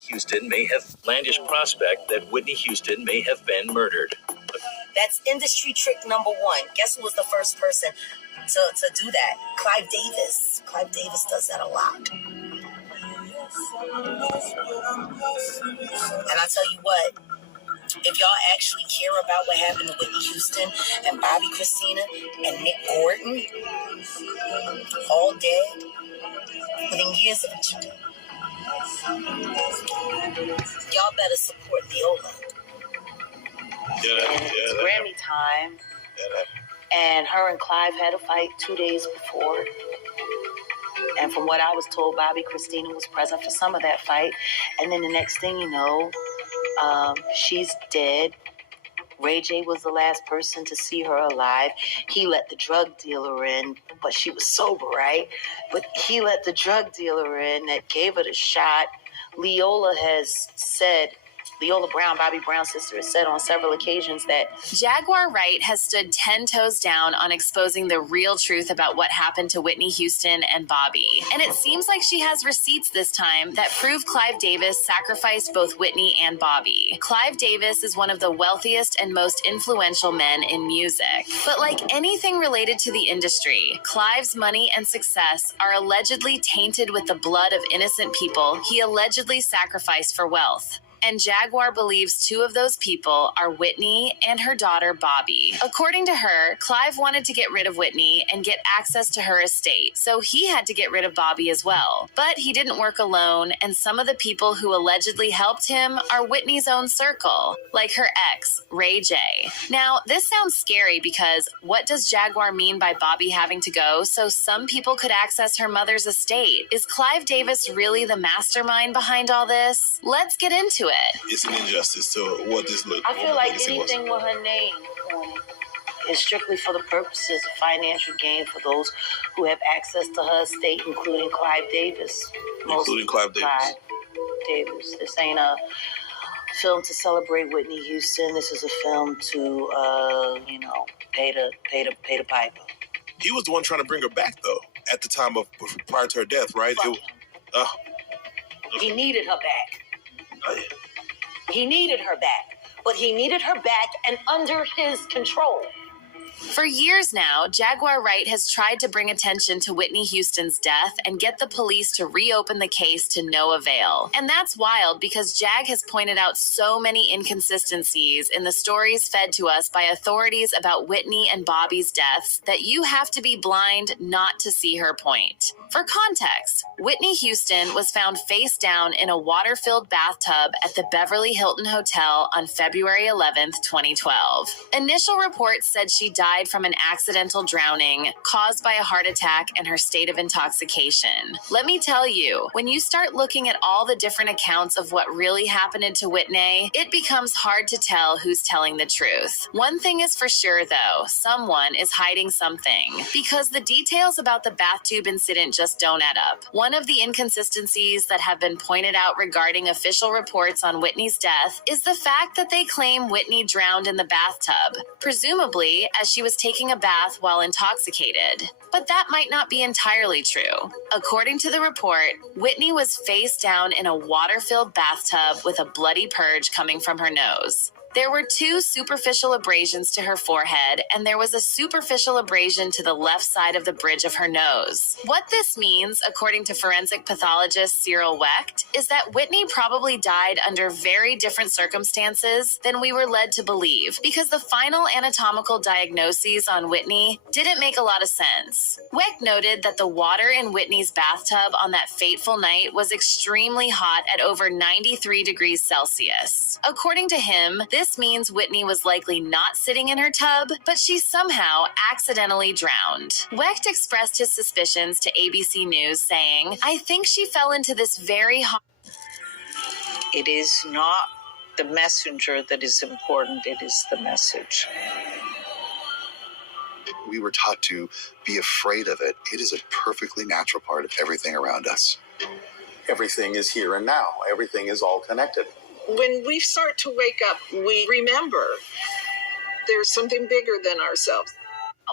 Houston may have outlandish prospect that Whitney Houston may have been murdered. That's industry trick number one. Guess who was the first person to do that? Clive Davis. Clive Davis does that a lot. And I tell you what, if y'all actually care about what happened to Whitney Houston and Bobby Christina and Nick Gordon, all dead within years of each other, y'all better support Viola. It's Grammy time, and her and Clive had a fight 2 days before. And from what I was told, Bobby Christina was present for some of that fight. And then the next thing you know, she's dead. Ray J was the last person to see her alive. He let the drug dealer in, but she was sober, right? But he let the drug dealer in that gave her the shot. Leola Brown, Bobby Brown's sister, has said on several occasions that Jaguar Wright has stood 10 toes down on exposing the real truth about what happened to Whitney Houston and Bobby. And it seems like she has receipts this time that prove Clive Davis sacrificed both Whitney and Bobby. Clive Davis is one of the wealthiest and most influential men in music. But like anything related to the industry, Clive's money and success are allegedly tainted with the blood of innocent people he allegedly sacrificed for wealth. And Jaguar believes two of those people are Whitney and her daughter, Bobby. According to her, Clive wanted to get rid of Whitney and get access to her estate, so he had to get rid of Bobby as well. But he didn't work alone, and some of the people who allegedly helped him are Whitney's own circle, like her ex, Ray J. Now, this sounds scary because what does Jaguar mean by Bobby having to go so some people could access her mother's estate? Is Clive Davis really the mastermind behind all this? Let's get into it. It's an injustice to what this looks. I feel like anything with her name on it is strictly for the purposes of financial gain for those who have access to her estate, including Clive Davis. Clive Davis. This ain't a film to celebrate Whitney Houston. This is a film to, pay the piper. He was the one trying to bring her back, though, at the time of prior to her death, right? He needed her back. Oh, yeah. He needed her back, but he needed her back and under his control. For years now, Jaguar Wright has tried to bring attention to Whitney Houston's death and get the police to reopen the case to no avail. And that's wild because Jag has pointed out so many inconsistencies in the stories fed to us by authorities about Whitney and Bobby's deaths that you have to be blind not to see her point. For context, Whitney Houston was found face down in a water-filled bathtub at the Beverly Hilton Hotel on February 11th, 2012. Initial reports said she died from an accidental drowning caused by a heart attack and her state of intoxication. Let me tell you, when you start looking at all the different accounts of what really happened to Whitney, it becomes hard to tell who's telling the truth. One thing is for sure, though, someone is hiding something, because the details about the bathtub incident just don't add up. One of the inconsistencies that have been pointed out regarding official reports on Whitney's death is the fact that they claim Whitney drowned in the bathtub, presumably as she was taking a bath while intoxicated. But that might not be entirely true. According to the report, Whitney was face down in a water-filled bathtub with a bloody purge coming from her nose. There were 2 superficial abrasions to her forehead, and there was a superficial abrasion to the left side of the bridge of her nose. What this means, according to forensic pathologist Cyril Wecht, is that Whitney probably died under very different circumstances than we were led to believe, because the final anatomical diagnoses on Whitney didn't make a lot of sense. Wecht noted that the water in Whitney's bathtub on that fateful night was extremely hot at over 93 degrees Celsius. According to him, this means Whitney was likely not sitting in her tub, but she somehow accidentally drowned. Wecht expressed his suspicions to ABC News, saying, "I think she fell into this very hot..." It is not the messenger that is important, it is the message. We were taught to be afraid of it. It is a perfectly natural part of everything around us. Everything is here and now. Everything is all connected. When we start to wake up, we remember there's something bigger than ourselves.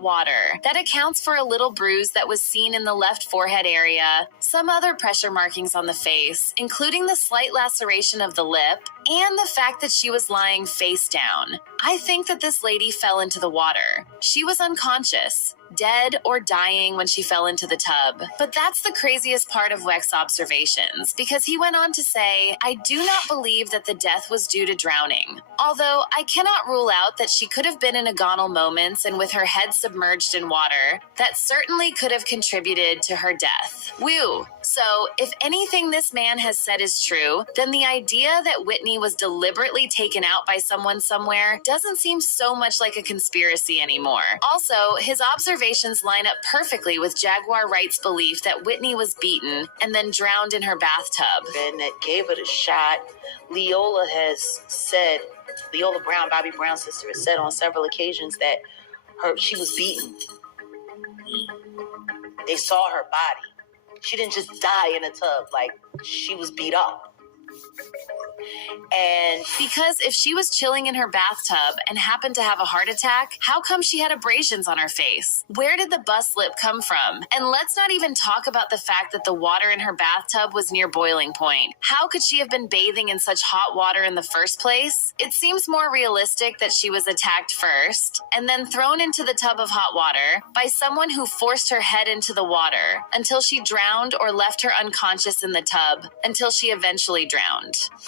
water. That accounts for a little bruise that was seen in the left forehead area, some other pressure markings on the face, including the slight laceration of the lip, and the fact that she was lying face down. I think that this lady fell into the water. She was unconscious, dead or dying when she fell into the tub. But that's the craziest part of Weck's observations, because he went on to say, I do not believe that the death was due to drowning. Although I cannot rule out that she could have been in agonal moments and with her head submerged in water, that certainly could have contributed to her death. Woo! So, if anything this man has said is true, then the idea that Whitney was deliberately taken out by someone somewhere doesn't seem so much like a conspiracy anymore. Also, his observations line up perfectly with Jaguar Wright's belief that Whitney was beaten and then drowned in her bathtub. And that gave it a shot. Leola Brown, Bobby Brown's sister, has said on several occasions that she was beaten. They saw her body. She didn't just die in a tub, like she was beat up. And because if she was chilling in her bathtub and happened to have a heart attack, how come she had abrasions on her face? Where did the bus lip come from? And let's not even talk about the fact that the water in her bathtub was near boiling point. How could she have been bathing in such hot water in the first place? It seems more realistic that she was attacked first and then thrown into the tub of hot water by someone who forced her head into the water until she drowned or left her unconscious in the tub until she eventually drowned.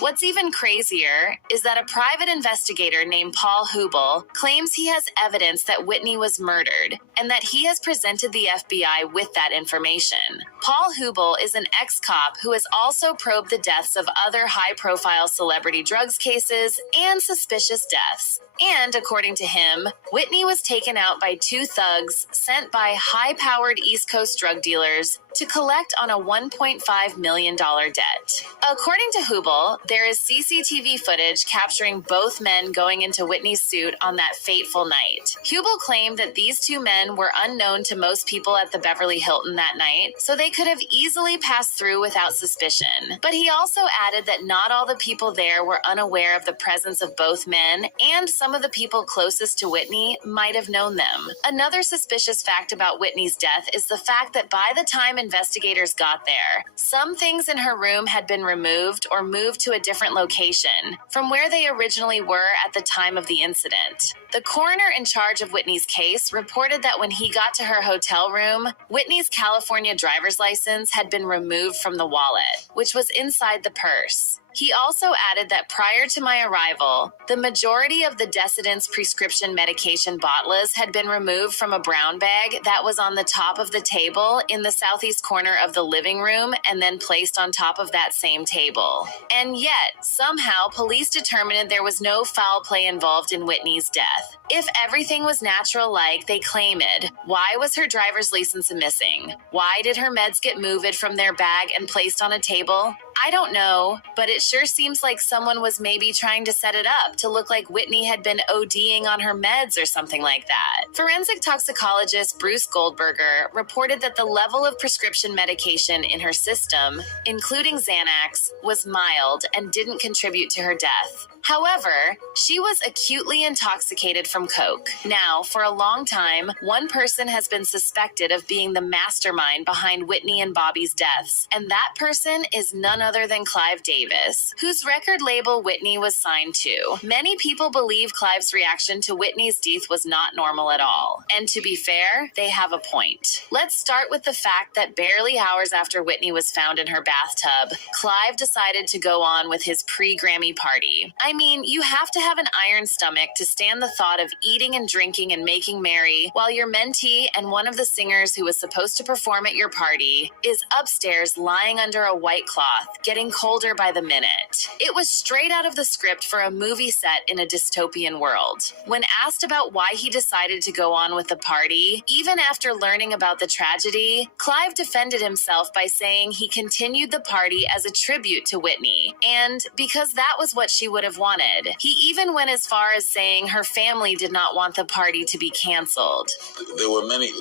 What's even crazier is that a private investigator named Paul Hubel claims he has evidence that Whitney was murdered and that he has presented the FBI with that information. Paul Hubel is an ex-cop who has also probed the deaths of other high-profile celebrity drugs cases and suspicious deaths. And according to him, Whitney was taken out by two thugs sent by high-powered East Coast drug dealers to collect on a $1.5 million debt. According to Hubel, there is CCTV footage capturing both men going into Whitney's suit on that fateful night. Hubel claimed that these two men were unknown to most people at the Beverly Hilton that night, so they could have easily passed through without suspicion. But he also added that not all the people there were unaware of the presence of both men, and some of the people closest to Whitney might have known them. Another suspicious fact about Whitney's death is the fact that by the time investigators got there, some things in her room had been removed or moved to a different location from where they originally were at the time of the incident. The coroner in charge of Whitney's case reported that when he got to her hotel room, Whitney's California driver's license had been removed from the wallet, which was inside the purse. He also added that prior to my arrival, the majority of the decedent's prescription medication bottles had been removed from a brown bag that was on the top of the table in the southeast corner of the living room and then placed on top of that same table. And yet, somehow, police determined there was no foul play involved in Whitney's death. If everything was natural like they claimed, why was her driver's license missing? Why did her meds get moved from their bag and placed on a table? I don't know, but it sure seems like someone was maybe trying to set it up to look like Whitney had been ODing on her meds or something like that. Forensic toxicologist Bruce Goldberger reported that the level of prescription medication in her system, including Xanax, was mild and didn't contribute to her death. However, she was acutely intoxicated from coke. Now, for a long time, one person has been suspected of being the mastermind behind Whitney and Bobby's deaths, and that person is none other than Clive Davis, whose record label Whitney was signed to. Many people believe Clive's reaction to Whitney's death was not normal at all. And to be fair, they have a point. Let's start with the fact that barely hours after Whitney was found in her bathtub, Clive decided to go on with his pre-Grammy party. I mean, you have to have an iron stomach to stand the thought of eating and drinking and making merry while your mentee and one of the singers who was supposed to perform at your party is upstairs lying under a white cloth, getting colder by the minute. It was straight out of the script for a movie set in a dystopian world. When asked about why he decided to go on with the party, even after learning about the tragedy, Clive defended himself by saying he continued the party as a tribute to Whitney, and because that was what she would have wanted. He even went as far as saying her family did not want the party to be canceled. There were many.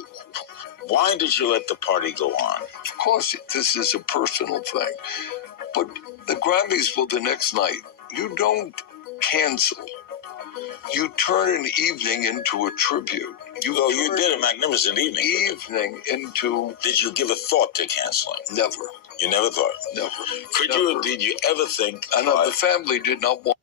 Why did you let the party go on? Of course, this is a personal thing. But the Grammys for the next night, you don't cancel. You turn an evening into a tribute. you did a magnificent evening. Into. Did you give a thought to canceling? Never. You never thought? Never. Did you ever think? And the family did not want.